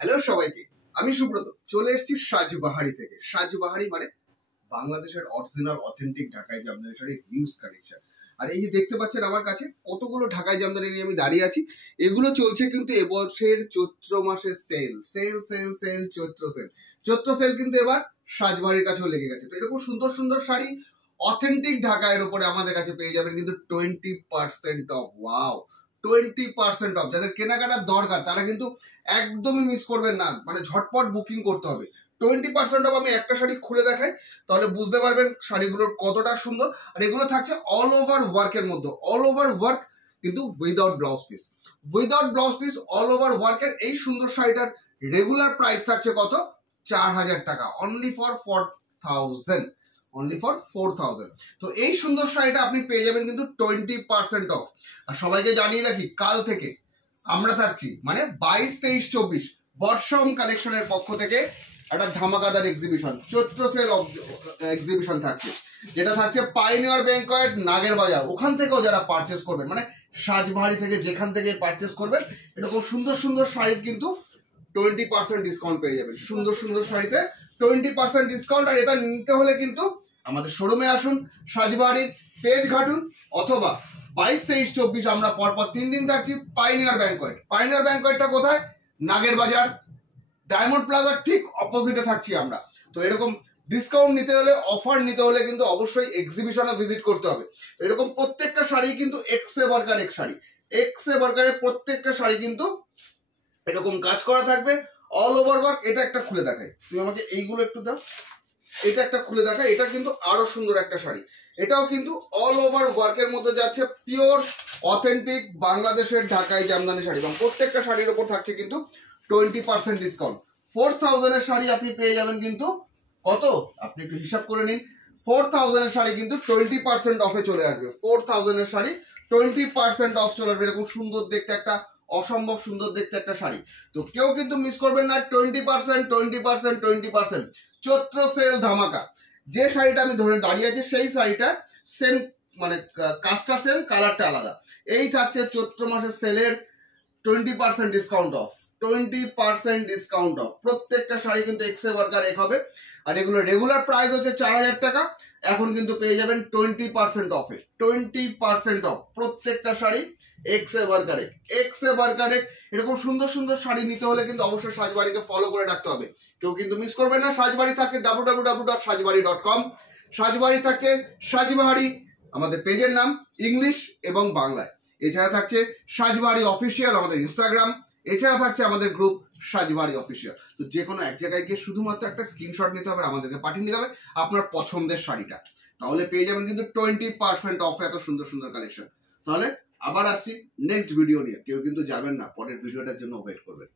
Hello সবাইকে, আমি সুব্রত চলে এসেছি সাজবাহারি থেকে। সাজবাহারি মানে বাংলাদেশের অরিজিনাল অথেন্টিক ঢাকাই জামদানি শাড়ির হিউজ কালেকশন। আর এই যে দেখতে পাচ্ছেন আমার কাছে কতগুলো ঢাকাই জামদানি নিয়ে আমি দাঁড়িয়ে আছি। এগুলো চলছে কিন্তু এবছর চৈত্র মাসের সেল সেল সেল সেল চৈত্র সেল কিন্তু এবার সাজবাহারির কাছেও লেগে গেছে। তো এরকম সুন্দর সুন্দর শাড়ি অথেন্টিক ঢাকাইয়ের উপরে আমাদের কাছে পেয়ে যাবেন কিন্তু 20% অফ। Wow, 20% of. যাদের কেনাকাটার দরকার তারা কিন্তু একদমই মিস করবেন না, মানে ঝটপট বুকিং করতে হবে। 20% অফ। আমি একটা শাড়ি খুলে দেখাই তাহলে বুঝতে পারবেন শাড়িগুলোর কতটা সুন্দর। আর এগুলো থাকছে অল ওভার ওয়ার্কের মধ্যে, অল ওভার ওয়ার্ক কিন্তু without blouse piece, all over ওয়ার্কের এই সুন্দর শাড়িটার রেগুলার প্রাইস থাকছে কত? 4000 টাকা, অনলি ফর 4000। তো এই সুন্দর শাড়িটা আপনি পেয়ে যাবেন কিন্তু 20% অফ। আর সবাইকে জানিয়ে রাখি, কাল থেকে আমরা থাকছি মানে 22, 23, 24 বর্ষম কালেকশনের পক্ষ থেকে একটা ধামাকাদার এক্সিবিশন, চৈত্র সেল এক্সিবিশন থাকছে, যেটা থাকছে পাইনিয়ার ব্যাংকয়েট নাগের বাজার। ওখান থেকেও যারা পারচেস করবেন, মানে সাজবাহারি থেকে যেখান থেকে পারচেস করবেন, এরকম সুন্দর সুন্দর শাড়ির কিন্তু 20% ডিসকাউন্ট পেয়ে যাবেন। সুন্দর সুন্দর শাড়িতে 20% ডিসকাউন্ট। আর এটা নিতে হলে কিন্তু আমাদের শোরুমে আসুন, সাজবাহারির পেজ ঘাটুন, অথবা 22, 23, 24 আমরা পরপর 3 দিন থাকছি পাইনিয়ার ব্যাংকয়েট। পাইনিয়ার ব্যাংকয়েটটা কোথায়? নাগের বাজার ডায়মন্ড প্লাজার ঠিক অপোজিটে থাকছি আমরা। তো এরকম ডিসকাউন্ট নিতে হলে, অফার নিতে হলে কিন্তু অবশ্যই এক্সিবিশনে ভিজিট করতে হবে। এরকম প্রত্যেকটা শাড়ি কিন্তু এক্সে বর্কার এক শাড়ি, এক্সে বর্কারের প্রত্যেকটা শাড়ি কিন্তু এরকম কাজ করা থাকবে, অল ওভার ওয়ার্ক। এটা একটা খুলে দেখাই, তুমি আমাকে এইগুলো একটু দাও, এটা একটা খুলে দেখাই। এটা কিন্তু আরো সুন্দর একটা শাড়ি, এটাও কিন্তু অল ওভার ওয়ার্কের মধ্যে যাচ্ছে, পিওর অথেন্টিক বাংলাদেশের ঢাকাই জামদানি শাড়ি, এবং প্রত্যেকটা শাড়ির উপর থাকছে কিন্তু 20% ডিসকাউন্ট। 4000 এর শাড়ি আপনি পেয়ে যাবেন কিন্তু কত? আপনি একটু হিসাব করে নিন। 4000 এর শাড়ি কিন্তু 20% অফে চলে আসবে। 4000 এর শাড়ি 20% অফ চলে আসবে। এরকম সুন্দর দেখতে একটা, অসম্ভব সুন্দর দেখতে একটা শাড়ি। তো কেউ কিন্তু মিস করবেন না। 20% চৈত্র সেল ধামাকা। যে শাড়িটা আমি ধরে দাঁড়িয়ে আছি সেই শাড়িটা সেম, মানে কাজটা সেম, কালারটা আলাদা। এই থাকছে চৈত্র মাসের সেলের 20% ডিসকাউন্ট অফ, 20% ডিসকাউন্ট অফ। প্রত্যেকটা শাড়ি কিন্তু এক্সে ওয়ার্কার এক হবে। আর এগুলো রেগুলার প্রাইস হচ্ছে 4000 টাকা, এখন কিন্তু পেয়ে যাবেন 20% অফে, 20% অফ। প্রত্যেকটা শাড়ি এক্সে ওয়ার্কারে, এরকম সুন্দর সুন্দর শাড়ি নিতে হলে কিন্তু অবশ্যই সাজবাহারিকে ফলো করে রাখতে হবে। কেউ কিন্তু মিস করবেন না। সাজবাহারি থাকে www.sajbahari.com। সাজবাহারি থাকছে সাজবাহারি আমাদের পেজের নাম, ইংলিশ এবং বাংলায়। এছাড়া থাকছে সাজবাহারি অফিসিয়াল আমাদের ইনস্টাগ্রাম। এছাড়া থাকছে আমাদের গ্রুপ সাজবাহারি অফিসিয়াল। তো যে কোনো এক জায়গায় গিয়ে শুধুমাত্র একটা স্ক্রিনশট নিতে হবে, আমাদেরকে পাঠিয়ে নিতে হবে আপনার পছন্দের শাড়িটা, তাহলে পেয়ে যাবেন কিন্তু 20% অফ। এত সুন্দর সুন্দর কালেকশন। তাহলে আবার আসছি নেক্সট ভিডিও নিয়ে, কেউ কিন্তু যাবেন না, পরের ভিডিওটার জন্য ওয়েট করবেন।